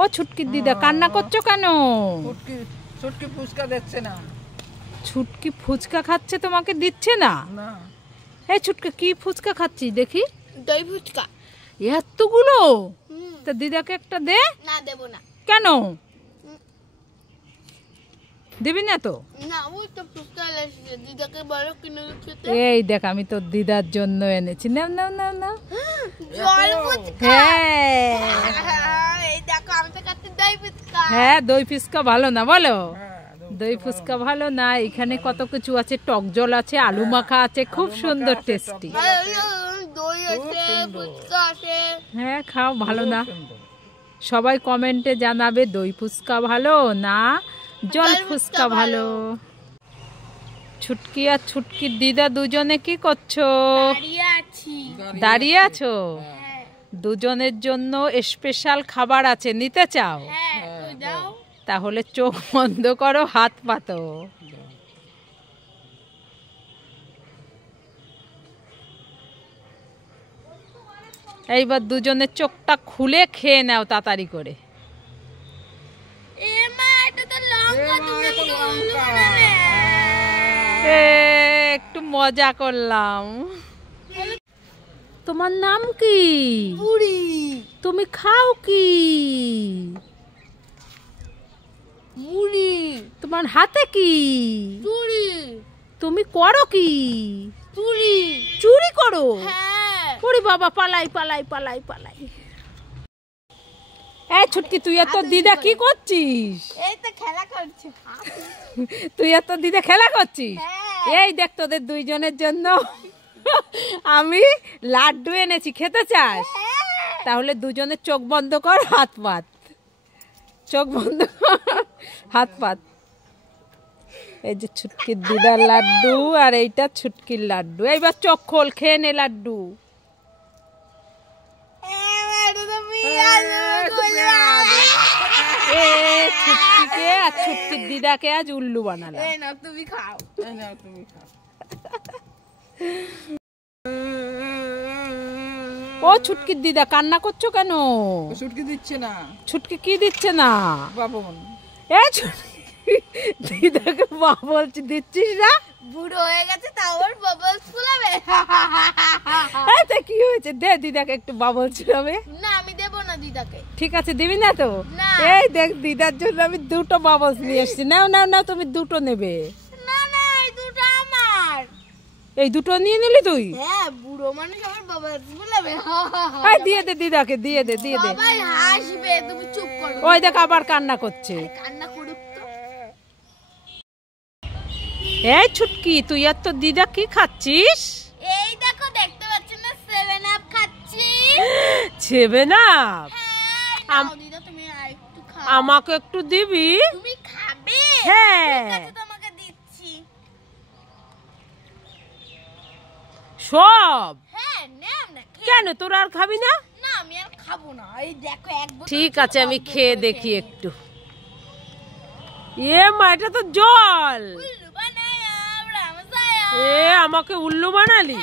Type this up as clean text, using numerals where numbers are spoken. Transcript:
ও ছুটকির দিদা কান্না করছো কেন? ছুটকি ফুচকা দিচ্ছে না। ছুটকি ফুচকা খাচ্ছে তোমাকে দিচ্ছে না? না। এই ছুটকি কি ফুচকা খাচ্ছিস দেখি? দই ফুচকা। এতগুলো? তা দিদাকে একটা দে। না দেব না। কেন দিবি না তো? না ওই তো ফুচকা এসেছে, দিদাকে বলো কিনে খেতে। এই দেখ আমি তোর দিদার জন্য এনেছি, নাও নাও নাও নাও। জল ফুচকা। হ্যাঁ এই দেখো আমি তো খাচ্ছি দই ফুচকা। হ্যাঁ দই ফুচকা ভালো না বলো? দই ফুচকা ভালো না, এখানে কত কিছু আছে, টক জল আছে, আলু মাখা আছে, খুব সুন্দর টেস্টি। দই আছে, ফুচকা আছে। হ্যাঁ খাও, ভালো না? সবাই কমেন্টে জানাবে দই ফুচকা ভালো না জল ফুচকা ভালো। ছুটকি আর ছুটকির দিদা দুজনে কি করছো? দাঁড়িয়ে আছি। দাঁড়িয়ে আছো? দুজনের জন্য স্পেশাল খাবার আছে, নিতে চাও? হ্যাঁ তো দাও। তাহলে চোখ বন্ধ করো, হাত পাতো। এইবার দুজনের চোখটা খুলে খেয়ে নাও তাড়াতাড়ি করে। এ মা এটা তো লঙ্কা, তুমি আমাকে উল্লু বানালে। একটু মজা করলাম। তোমার নাম কি? পুরি। তুমি খাও কি? মুড়ি। তোমার হাতে কি? চুরি। তুমি করো কি? চুরি। চুরি করো? হ্যাঁ। ওরে বাবা, পালাই পালাই পালাই পালাই। এই ছুটকি তুই আর তোর দিদা কি করছিস? এই তো খেলা করছে। তুই আর তোর দিদা খেলা করছিস? হ্যাঁ। এই দেখ তোদের দুইজনের জন্য আমি লাড্ডু এনেছি, খেতে চাস? তাহলে দুজনের চোখ বন্ধ কর, হাত পাত। চোখ বন্ধ কর, হাত পাত। এই যে ছুটকির দিদার লাড্ডু আর এইটা ছুটকির লাড্ডু। এইবার চোখ খোল, খেয়ে নে লাড্ডু। ছুটকিকে আর ছুটকির দিদাকে আজ উল্লু বানালাম। এই না তুমি খাও। ও ছুটকির দিদা কান্না করছো কেন? ছুটকি দিচ্ছে না। ছুটকি কি দিচ্ছে না? বাবন। এই দিদাকে মা বলছি, দিচ্ছিস না? বুড়ো হয়ে গেছে তাও ওর বাবলস ফুলাবে। এই তো কি হয়েছে, দে দিদাকে একটু বাবল ছিলাবে। না আমি দেব না দিদাকে। ঠিক আছে দিবি না তো? না। এই দেখ দিদার জন্য আমি দুটো বাবলস নিয়ে এসেছি, নাও নাও নাও, তুমি দুটো নেবে। না না এই দুটো আমার। এই দুটো নিয়ে নিলি তুই? হ্যাঁ বুড়ো মানুষ আমার বাবলস ফুলাবে। এই দিয়ে দে দিদাকে, দিয়ে দে দিয়ে দে। সবাই হাসবে, তুমি চুপ করো। ওই দেখ আবার কান্না করছে। কান্না করুক তো। এই ছুটকি তুই আর তোর দিদা কি খাচ্ছিস? এই দেখো দেখতে পাচ্ছ না 7 আপ খাচ্ছি। 7 আপ? হ্যাঁ নাও দিদা তুমি আরেকটু খাও। আমাকে একটু দিবি? তুমি খাবে? হ্যাঁ। ঠিক আছে তোমাকে দিচ্ছি। সব? হ্যাঁ নাও না। কেন তোর আর খাবি না? না আমি আর খাবো না। এই দেখো এক বোতল। ঠিক আছে আমি খেয়ে দেখি একটু। এ মা এটা তো জল। উল্লু বানায়া রামসায়া। এ আমাকে উল্লু বানালি?